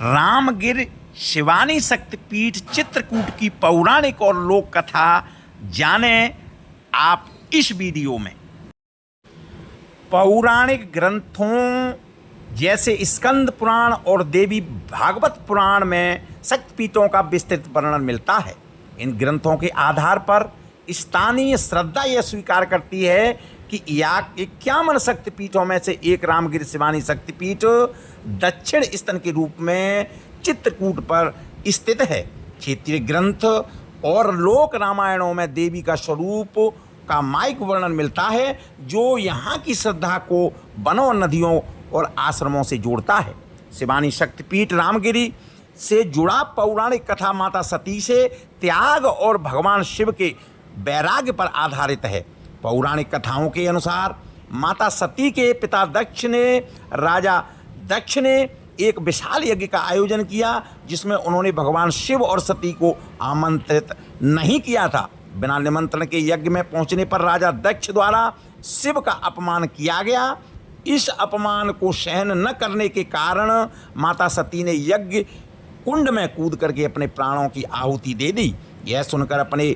रामगिर शिवानी शक्तिपीठ चित्रकूट की पौराणिक और लोक कथा जाने आप इस वीडियो में। पौराणिक ग्रंथों जैसे स्कंद पुराण और देवी भागवत पुराण में शक्तिपीठों का विस्तृत वर्णन मिलता है। इन ग्रंथों के आधार पर स्थानीय श्रद्धा यह स्वीकार करती है कि 51 शक्तिपीठों में से एक रामगिर शिवानी शक्तिपीठ दक्षिण स्तन के रूप में चित्रकूट पर स्थित है। क्षेत्रीय ग्रंथ और लोक रामायणों में देवी का स्वरूप का मायिक वर्णन मिलता है, जो यहाँ की श्रद्धा को वनों, नदियों और आश्रमों से जोड़ता है। शिवानी शक्तिपीठ रामगिरी से जुड़ा पौराणिक कथा माता सती से त्याग और भगवान शिव के वैराग्य पर आधारित है। पौराणिक कथाओं के अनुसार माता सती के पिता दक्ष ने राजा दक्ष ने एक विशाल यज्ञ का आयोजन किया, जिसमें उन्होंने भगवान शिव और सती को आमंत्रित नहीं किया था। बिना निमंत्रण के यज्ञ में पहुंचने पर राजा दक्ष द्वारा शिव का अपमान किया गया। इस अपमान को सहन न करने के कारण माता सती ने यज्ञ कुंड में कूद करके अपने प्राणों की आहुति दे दी। यह सुनकर अपने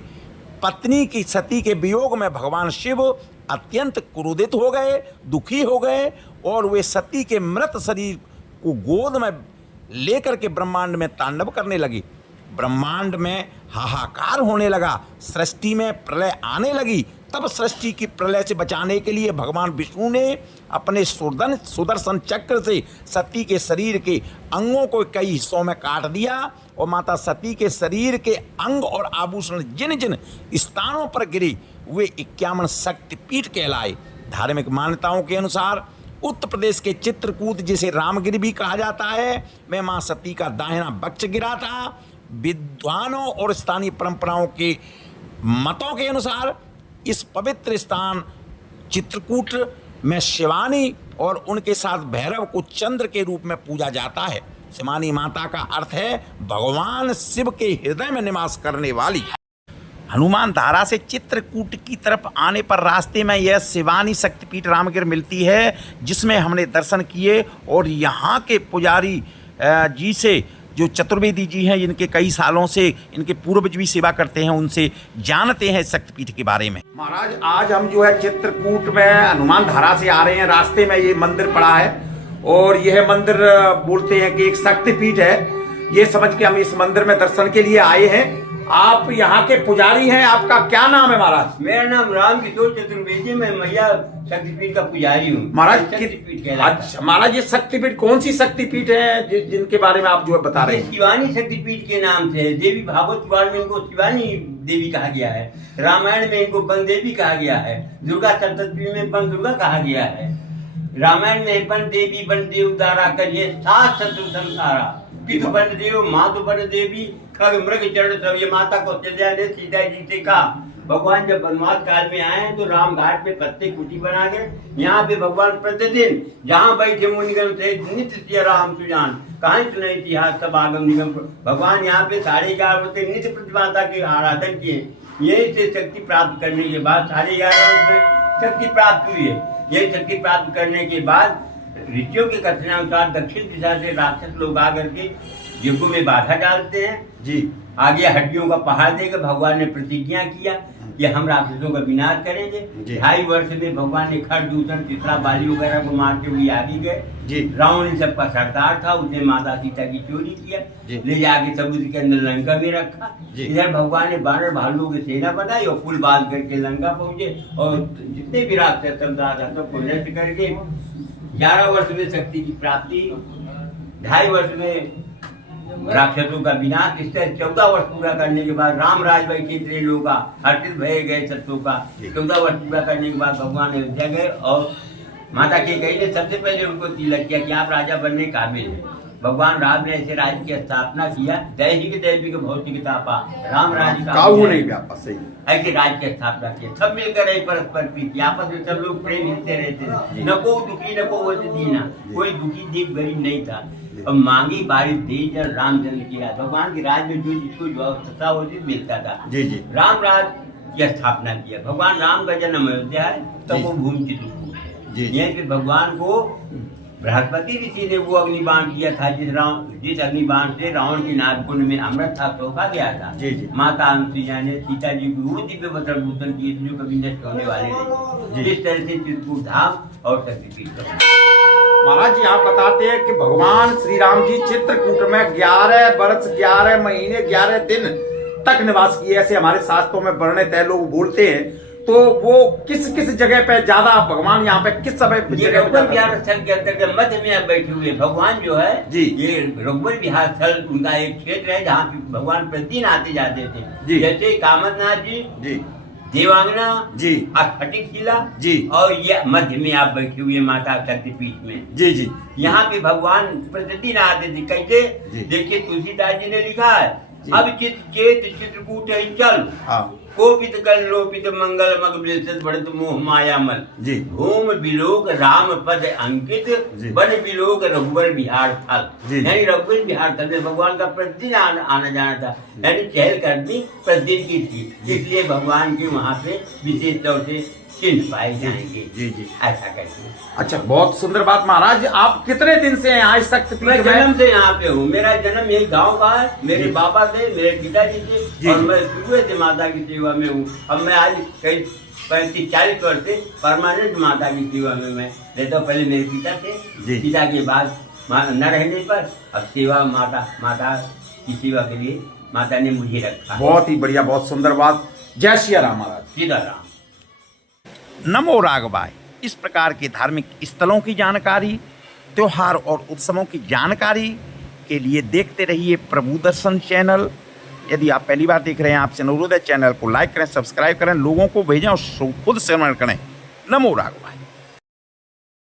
पत्नी की सती के वियोग में भगवान शिव अत्यंत क्रोधित हो गए, दुखी हो गए और वे सती के मृत शरीर को गोद में लेकर के ब्रह्मांड में तांडव करने लगी। ब्रह्मांड में हाहाकार होने लगा, सृष्टि में प्रलय आने लगी। तब सृष्टि की प्रलय से बचाने के लिए भगवान विष्णु ने अपने सुदर्शन चक्र से सती के शरीर के अंगों को कई हिस्सों में काट दिया और माता सती के शरीर के अंग और आभूषण जिन जिन स्थानों पर गिरे वे 51 शक्तिपीठ कहलाए। धार्मिक मान्यताओं के अनुसार उत्तर प्रदेश के चित्रकूट, जिसे रामगिर भी कहा जाता है, में मां सती का दाहिना वक्ष गिरा था। विद्वानों और स्थानीय परंपराओं के मतों के अनुसार इस पवित्र स्थान चित्रकूट में शिवानी और उनके साथ भैरव को चंद्र के रूप में पूजा जाता है। शिवानी माता का अर्थ है भगवान शिव के हृदय में निवास करने वाली। हनुमान धारा से चित्रकूट की तरफ आने पर रास्ते में यह शिवानी शक्तिपीठ रामगिर मिलती है, जिसमें हमने दर्शन किए और यहाँ के पुजारी जी से, जो चतुर्वेदी जी हैं, इनके कई सालों से इनके पूर्वज भी सेवा करते हैं, उनसे जानते हैं शक्तिपीठ के बारे में। महाराज, आज हम जो है चित्रकूट में हनुमान धारा से आ रहे हैं। रास्ते में ये मंदिर पड़ा है और यह मंदिर बोलते हैं कि एक शक्तिपीठ है। ये समझ के हम इस मंदिर में दर्शन के लिए आए हैं। आप यहाँ के पुजारी हैं, आपका क्या नाम है महाराज? मेरा नाम राम किशोर चतुर्वेदी, मैं मैया शक्तिपीठ का पुजारी हूँ महाराज। शक्तिपीठ अच्छा महाराज, ये शक्तिपीठ कौन सी शक्तिपीठ है जिनके बारे में आप जो है बता रहे हैं? शिवानी शक्तिपीठ के नाम से। देवी भागवत पुराण में इनको शिवानी देवी कहा गया है, रामायण में इनको वन देवी कहा गया है, दुर्गा सप्तशती में वन दुर्गा कहा गया है। रामायण में वन देवी वन देव दारा करिए सात शत्रु संसारा, पितु वन देव मातु वन देवी खग मृग चरण सब। ये माता कौशल्या ने सीता जी से कहा, भगवान जब वनवास काल में आए तो राम घाट पे पत्ते कुटी बना गए। यहाँ पे भगवान प्रतिदिन जहाँ बैठे मुनिगण थे नित्य सिया राम सुजान, कहाँ सुना इतिहास सब आगम निगम। भगवान यहाँ पे 11:30 बजे नित्य प्रतिमाता के आराधन किए। यही से शक्ति प्राप्त करने के बाद 11:30 में शक्ति प्राप्त हुई है। यही शक्ति प्राप्त करने के बाद ऋषियों के कथनानुसार दक्षिण दिशा से राक्षस लोग आकर के युगों में बाधा डालते हैं जी। आगे हड्डियों का पहाड़ देकर भगवान ने प्रतिज्ञा किया कि हम राक्षसों का विनाश करेंगे। 2.5 वर्ष में भगवान ने खर दूषण तीसरा बाली वगैरह को मारते हुए आगे गए। रावण इन सबका सरदार था, उसने माता सीता की चोरी किया, ले जाके समुद्र के अंदर लंका में रखा। इधर भगवान ने बानर भालुओं की सेना बनाई और पुल बांध करके लंका पहुंचे और जितने भी राक्षस सबको नष्ट करके 11 वर्ष में शक्ति की प्राप्ति, 2.5 वर्ष में राक्षसों का विनाश। इससे 14 वर्ष पूरा करने के बाद राम राज बैठे त्रिलोक का हर्षित भय गए शत्रु का। 14 वर्ष पूरा करने के बाद भगवान अयोध्या गए और माता के कही ने सबसे पहले उनको तिलक किया कि आप राजा बनने काबिल हैं। भगवान राम ने ऐसे राज्य की स्थापना किया, दैहिक दैविक भौतिक तापा राम राज्य का ऐसे राज्य की स्थापना की। सब मिलकर रहे परस्पर प्रीति, आपस में सब लोग प्रेम मिलते रहते थे। न को दुखी न को वो दीना, कोई दुखी दीप गरीब नहीं था। और मांगी बारिश दे जल रामचंद्र की राज। भगवान के राज में जो जिसको जो आवश्यकता होती मिलता था। राम राज की स्थापना किया। भगवान राम का जन्म अयोध्या है, तब वो भूमि चित्रकूट है। यहीं पे भगवान को बृहस्पति ऋषि ने वो अग्निबाण किया था जिस अग्निबाण से रावण की नागकुंड में अमृत था सोखा गया था। जी जी। माता अनुसुईया ने सीता जी को वो दिव्य वस्त्र भूषण किए थे जो कभी नष्ट होने वाले नहीं। इस तरह से चित्रकूट धाम और शक्तिपीठ। महाराज जी आप बताते हैं कि भगवान श्री राम जी चित्रकूट में 11 वर्ष 11 महीने 11 दिन तक निवास किए, ऐसे हमारे शास्त्रों में वर्णित है, लोग बोलते हैं। तो वो किस किस जगह पे ज्यादा भगवान यहाँ पे किस समय रघुवर बिहार स्थल के अंतर्गत मध्य में अब बैठे हुए भगवान जो है जी, ये रघुवर बिहार स्थल उनका एक क्षेत्र है जहाँ पे भगवान प्रतिदिन आते जाते थे। जैसे कामतनाथ जी, देवांगना जी, स्फटिक शिला जी, और ये मध्य में आप बैठे हुए माता शक्तिपीठ में। जी जी। यहाँ पे भगवान प्रतिदिन आते थे। कैसे? देखिए तुलसीदास जी ने लिखा है, अब चित चेत चित्रकूट चल कोपित कल लोपित मंगल मग विलसित बढ़त मोह माया मल। भूम बिलोक राम पद अंकित वन बिलोक रघुवर बिहार थल। यानी रघुवर बिहार थल में भगवान का प्रतिदिन आना जाना था, यानी चहल करनी प्रतिदिन की थी। इसलिए भगवान के वहाँ पे विशेष तौर से चिन्ह पाए जाएंगे। जी जी, ऐसा कहते हैं। अच्छा, बहुत सुंदर बात। महाराज आप कितने दिन से यहाँ शक्तिपीठ में? मैं जन्म से यहाँ पे हूँ। मेरा जन्म यही गांव का है। मेरे पापा थे, मेरे पिताजी थे, और मैं शुरू से माता की सेवा में हूँ। अब मैं आज कई 35-40 वर्ष से परमानेंट माता की सेवा में मैं रहता हूँ। पहले मेरे पिता थे, पिता के बाद न रहने पर अब सेवा माता की सेवा के लिए माता ने मुझे रखा। बहुत ही बढ़िया, बहुत सुंदर बात। जय श्री राम महाराज। सीताराम। नमो राघवाय। इस प्रकार के धार्मिक स्थलों की जानकारी, त्योहार और उत्सवों की जानकारी के लिए देखते रहिए प्रभु दर्शन चैनल। यदि आप पहली बार देख रहे हैं, आपसे अनुरोध है चैनल को लाइक करें, सब्सक्राइब करें, लोगों को भेजें और खुद श्रवण करें। नमो राघवाय।